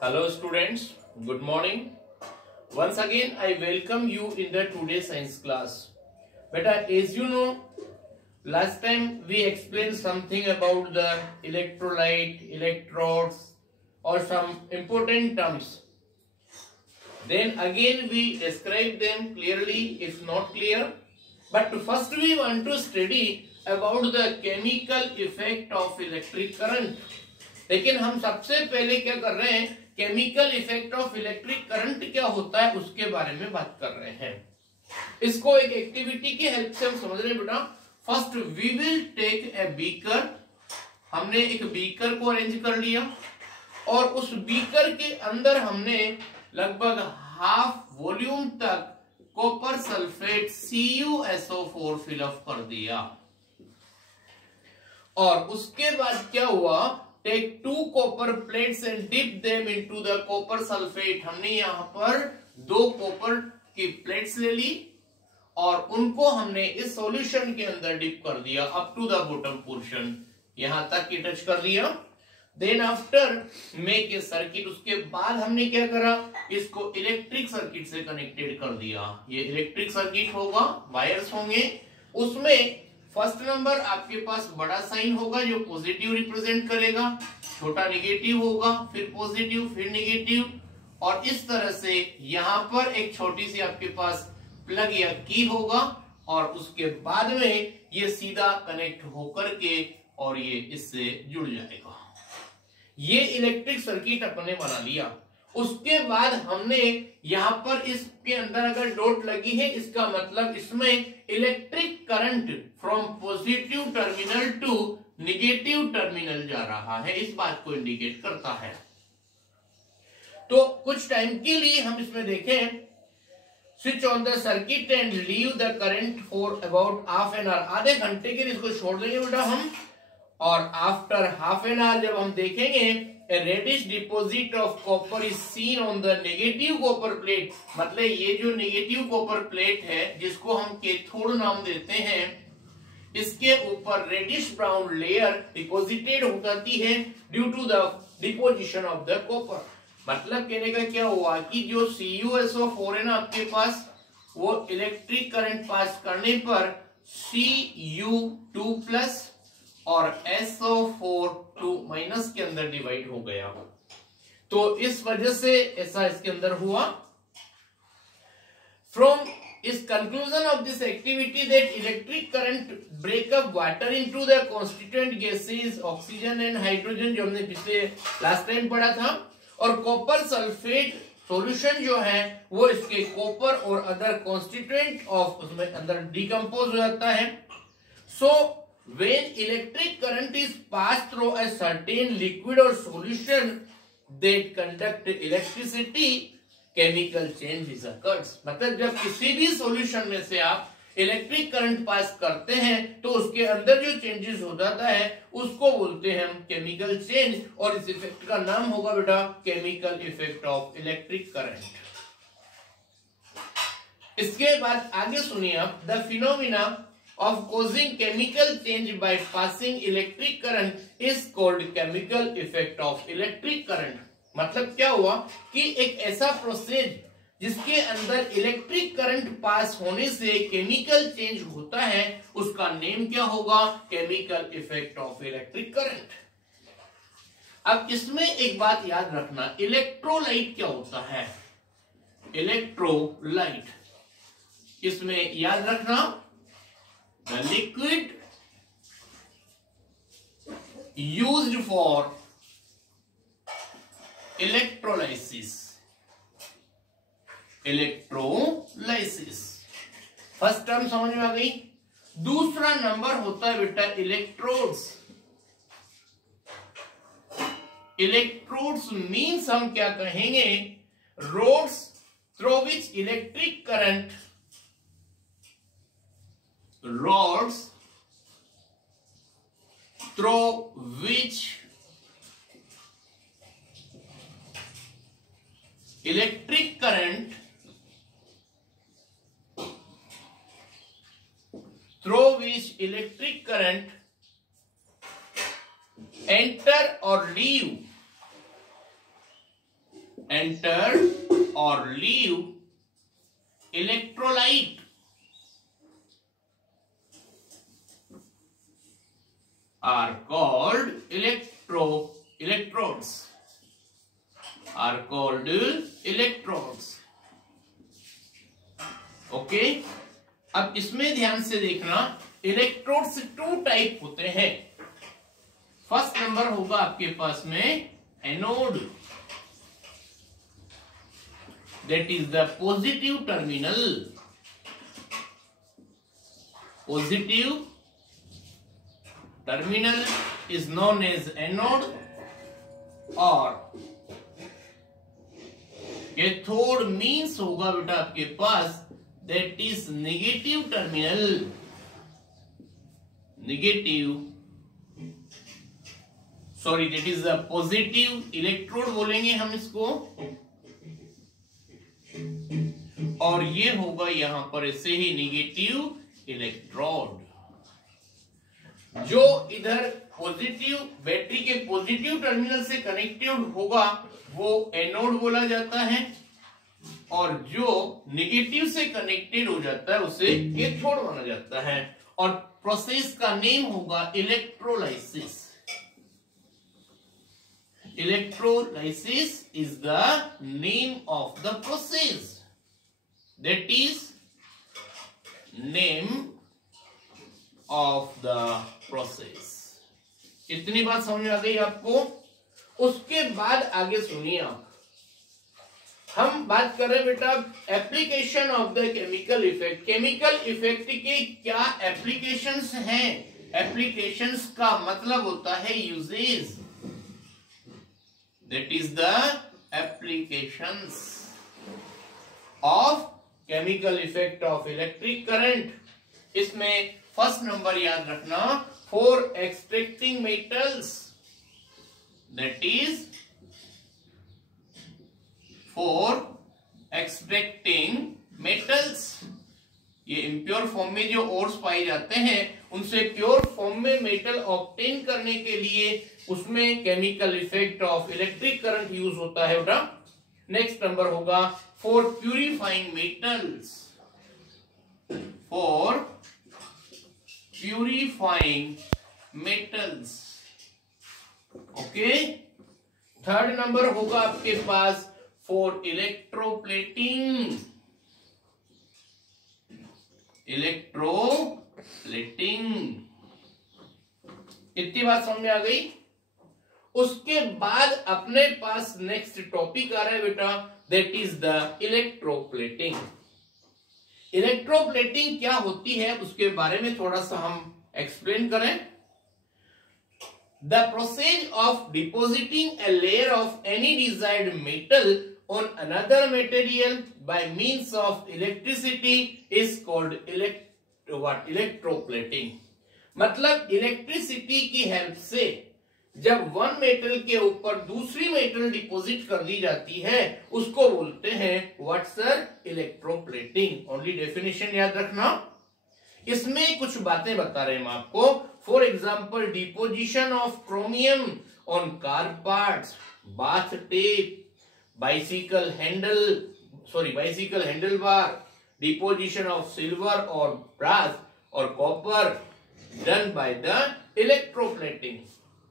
Hello students, good morning. Once again I welcome you in the today's science class. Beta, as you know, last time we explained something about the electrolyte, electrodes or some important terms. Then again we describe them clearly if not clear. But first we want to study about the chemical effect of electric current. लेकिन हम सबसे पहले क्या कर रहे हैं, chemical effect of electric current क्या होता है उसके बारे में बात कर रहे हैं. इसको एक एक्टिविटी की हेल्प से हम समझ रहे हैं बेटा. First we will take a beaker. हमने एक बीकर को अरेंज कर लिया और उस बीकर के अंदर हमने लगभग हाफ वॉल्यूम तक कॉपर सल्फेट CuSO4 फिलअप कर दिया. और उसके बाद क्या हुआ, take 2 copper plates and dip them into the copper sulphate. हमने यहां पर 2 कॉपर की प्लेट्स ले ली और उनको हमने इस सॉल्यूशन के अंदर डिप कर दिया up to the bottom portion, यहां तक की टच कर दिया. Then after make a circuit. उसके बाद हमने क्या करा, इसको इलेक्ट्रिक सर्किट से कनेक्टेड कर दिया. ये इलेक्ट्रिक सर्किट होगा, वायर्स होंगे. उसमें फर्स्ट नंबर आपके पास बड़ा साइन होगा जो पॉजिटिव रिप्रेजेंट करेगा, छोटा नेगेटिव होगा, फिर पॉजिटिव, फिर नेगेटिव. और इस तरह से यहां पर एक छोटी सी आपके पास प्लग या की होगा और उसके बाद में ये सीधा कनेक्ट होकर के और ये इससे जुड़ जाएगा. ये इलेक्ट्रिक सर्किट अपने बना लिया. उसके बाद हमने यहां पर इसके अंदर अगर डॉट लगी है, इसका मतलब इसमें electric current from positive terminal to negative terminal जा रहा है, इस बात को इंडिकेट करता है. तो कुछ टाइम के लिए हम इसमें देखें, switch on the circuit and leave the current for about half an hour. आधे घंटे के लिए इसको छोड़ देंगे बेटा हम. और आफ्टर हाफ एन आवर जब हम देखेंगे, a reddish deposit of copper is seen on the negative copper plate. मतलब ये जो नेगेटिव कॉपर प्लेट है जिसको हम कैथोड नाम देते हैं, इसके ऊपर रेडिश ब्राउन लेयर डिपोजिटेड हो जाती है due to the deposition of the copper. मतलब कहने का क्या हुआ कि जो CuSO4 है ना आपके पास, वो इलेक्ट्रिक करंट पास करने पर Cu2+ और SO4 2- के अंदर डिवाइड हो गया. तो इस वजह से ऐसा इसके अंदर हुआ. फ्रॉम इस conclusion of this activity that electric current break up water into the constituent gases oxygen and hydrogen, जो हमने पिछले लास्ट टाइम पढ़ा था. और कॉपर सल्फेट सॉल्यूशन जो है वो इसके कॉपर और अदर कॉन्स्टिट्यूएंट ऑफ उसमें अंदर डिकम्पोज हो जाता है. सो when electric current is passed through a certain liquid or solution that conduct electricity, chemical changes occurs. मतलब जब किसी भी सॉल्यूशन में से आप इलेक्ट्रिक करंट पास करते हैं तो उसके अंदर जो चेंजेस हो जाता है उसको बोलते हैं हम केमिकल चेंज. और इस इफेक्ट का नाम होगा बेटा chemical effect of electric current. इसके बाद आगे सुनिए आप, the phenomena of causing chemical change by passing electric current is called chemical effect of electric current. मतलब क्या हुआ कि एक ऐसा प्रोसेस जिसके अंदर इलेक्ट्रिक करंट पास होने से केमिकल चेंज होता है, उसका नेम क्या होगा, chemical effect of electric current. अब इसमें एक बात याद रखना, इलेक्ट्रोलाइट क्या होता है. इलेक्ट्रोलाइट इसमें याद रखना, the liquid used for electrolysis. Electrolysis first term समझ में आ गई. दूसरा नंबर होता है बेटा इलेक्ट्रोड्स. इलेक्ट्रोड्स मीन्स हम क्या कहेंगे, rods through which electric current, rods through which electric current enter or leave enter or leave electrolyte are called electrodes. Are called electrodes. Okay, अब इसमें ध्यान से देखना, इलेक्ट्रोड्स 2 टाइप होते हैं. फर्स्ट नंबर होगा आपके पास में anode, that is the positive terminal. Positive terminal is known as anode. और कैथोड मीन्स होगा बेटा आपके पास that is negative terminal. Negative, sorry, that is the positive electrode बोलेंगे हम इसको. और ये होगा यहां पर ऐसे ही नेगेटिव इलेक्ट्रोड. जो इधर पॉजिटिव, बैटरी के पॉजिटिव टर्मिनल से कनेक्टेड होगा वो एनोड बोला जाता है, और जो नेगेटिव से कनेक्टेड हो जाता है उसे कैथोड माना जाता है. और प्रोसेस का नेम होगा electrolysis. Electrolysis is the name of the process. That is name of the process. इतनी बात समझ आ गई आपको. उसके बाद आगे सुनिए आप, हम बात कर रहे हैं बेटा application of the chemical effect. Chemical effect के क्या एप्लीकेशंस हैं? एप्लीकेशंस का मतलब होता है uses. That is the applications of chemical effect of electric current. इसमें फर्स्ट नंबर याद रखना, for extracting metals. That is for extracting metals. ये इम्प्योर फॉर्म में जो ओर्स पाए जाते हैं उनसे प्योर फॉर्म में मेटल ऑब्टेन करने के लिए उसमें chemical effect of electric current use होता है बेटा. नेक्स्ट नंबर होगा for purifying metals. For purifying metals. Okay. Third number होगा आपके पास फॉर इलेक्ट्रोप्लेटिंग. इलेक्ट्रोप्लेटिंग. इतनी बात समझ में आ गई. उसके बाद अपने पास नेक्स्ट टॉपिक आ रहा है बेटा, that is the electroplating. Electroplating क्या होती है उसके बारे में थोड़ा सा हम एक्सप्लेन करें. The process of depositing a layer of any desired metal on another material by means of electricity is called electroplating. मतलब इलेक्ट्रिसिटी की हेल्प से जब वन मेटल के ऊपर दूसरी मेटल डिपॉजिट कर दी जाती है उसको बोलते हैं what sir? Electroplating. Only definition याद रखना. इसमें कुछ बातें बता रहे हैं हम आपको. For example, deposition of chromium on car parts, bath tape, bicycle handle bar, deposition of silver और ब्रास और copper done by the electroplating.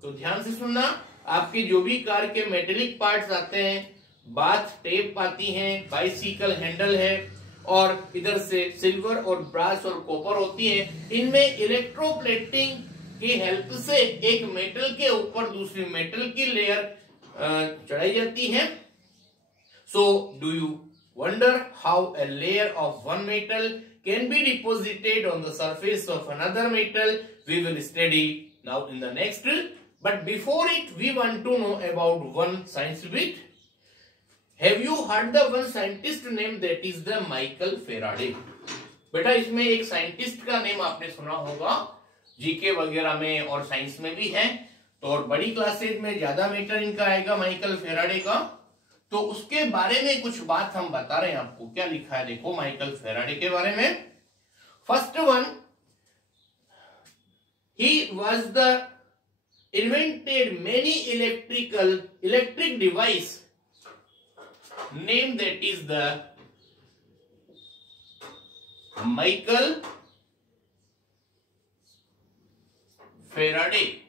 तो ध्यान से सुनना, आपके जो भी कार के मेटेलिक पार्ट्स आते हैं, बाथ टेप आती हैं, बाइसिकल हैंडल है और इधर से सिल्वर और ब्रास और कॉपर होती है, इनमें इलेक्ट्रोप्लेटिंग की हेल्प से एक मेटल के ऊपर दूसरी मेटल की लेयर चढ़ाई जाती है. So do you wonder how a layer of one metal can be deposited on the surface of another metal? We will study now in the next drill. But before it, we want to know about one science bit. Have you heard the one scientist name, that is the Michael Faraday? बेटा इसमें एक scientist का name आपने सुना होगा, GK वगैरह में और साइंस में भी है, तो और बड़ी क्लासेज में ज्यादा मैटर इनका आएगा माइकल फेराडे का. तो उसके बारे में कुछ बात हम बता रहे हैं आपको. क्या लिखा है देखो माइकल फेराडे के बारे में. First one, he was the invented many electric device name, that is the Michael Faraday.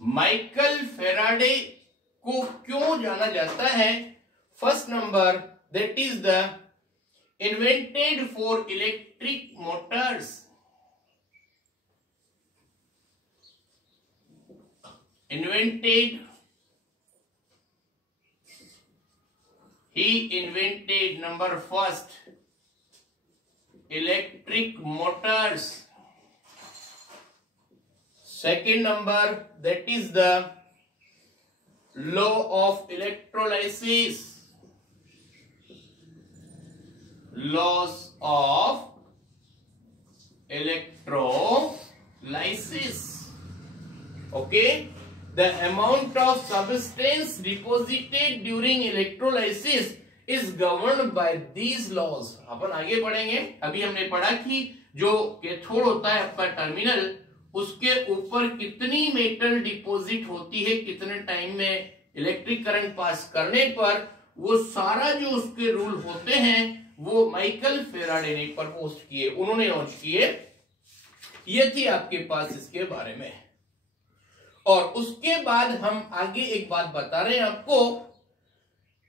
Michael Faraday को क्यों जाना जाता है? First number, that is the invented for electric Motors. He invented number first electric motors. Second number, that is the law of electrolysis. Laws of electrolysis. Okay. The amount of substance deposited during electrolysis is governed by these laws. अपन आगे पढ़ेंगे. अभी हमने पढ़ा कि जो cathode होता है आपका टर्मिनल, उसके ऊपर कितनी मेटल डिपॉजिट होती है कितने टाइम में इलेक्ट्रिक करंट पास करने पर, वो सारा जो उसके रूल होते हैं वो माइकल फेराडे ने प्रपोज किए, उन्होंने लॉन्च किए. ये थी आपके पास इसके बारे में. और उसके बाद हम आगे एक बात बता रहे हैं आपको,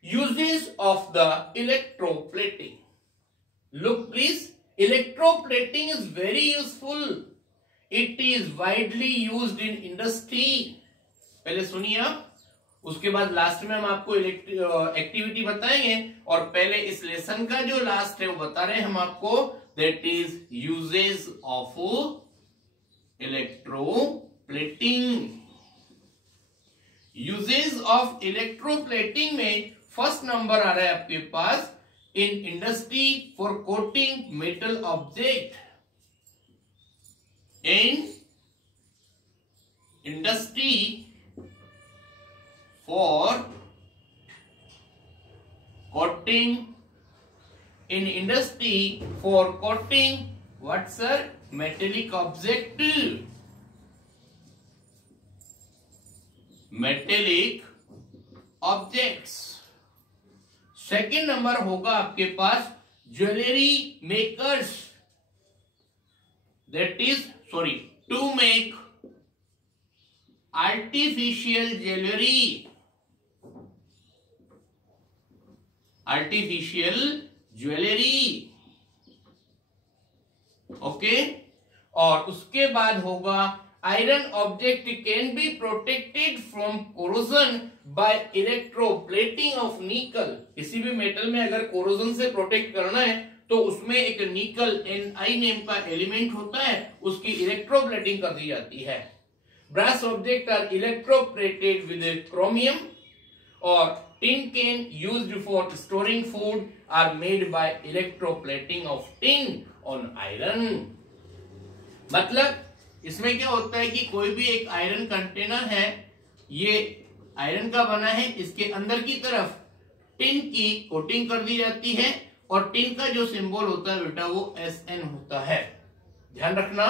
uses of the electroplating. Look please, electroplating is very useful. It is widely used in industry. पहले सुनिए आप, उसके बाद लास्ट में हम आपको एक्टिविटी बताएंगे. और पहले इस लेसन का जो लास्ट है वो बता रहे हैं हम आपको, that is uses of electroplating. Uses of electroplating में फर्स्ट नंबर आ रहा है आपके पास, in industry for coating metal object. In industry for coating, in industry for coating what sir, metallic object. Metallic objects. Second number होगा आपके पास jewellery makers, that is to make artificial jewellery. Artificial jewellery. Okay. और उसके बाद होगा iron object can be protected from corrosion by electroplating of nickel. किसी भी metal में अगर कोरोजन से प्रोटेक्ट करना है तो उसमें एक निकल Ni नेम का एलिमेंट होता है, उसकी इलेक्ट्रोप्लेटिंग कर दी जाती है. Brass object are electroplated with chromium. और tin can used for storing food are made by electroplating of tin on iron. मतलब इसमें क्या होता है कि कोई भी एक आयरन कंटेनर है, ये आयरन का बना है, इसके अंदर की तरफ टिन की कोटिंग कर दी जाती है और टिन का जो सिंबल होता है बेटा वो Sn होता है, ध्यान रखना.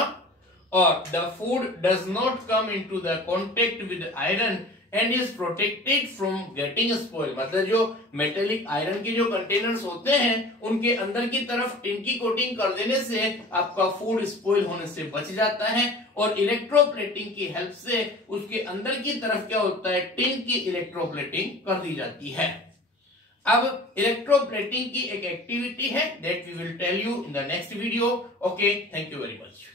और the food does not come into the contact with iron and is protected from getting spoil. मतलब जो मेटेलिक आयरन के जो कंटेनर्स होते हैं उनके अंदर की तरफ टिन की कोटिंग कर देने से आपका फूड स्पॉइल होने से बच जाता है. और इलेक्ट्रोप्लेटिंग की हेल्प से उसके अंदर की तरफ क्या होता है, टिन की इलेक्ट्रोप्लेटिंग कर दी जाती है. अब इलेक्ट्रोप्लेटिंग की एक एक्टिविटी है, that we will tell you in the next video. Okay, thank you very much.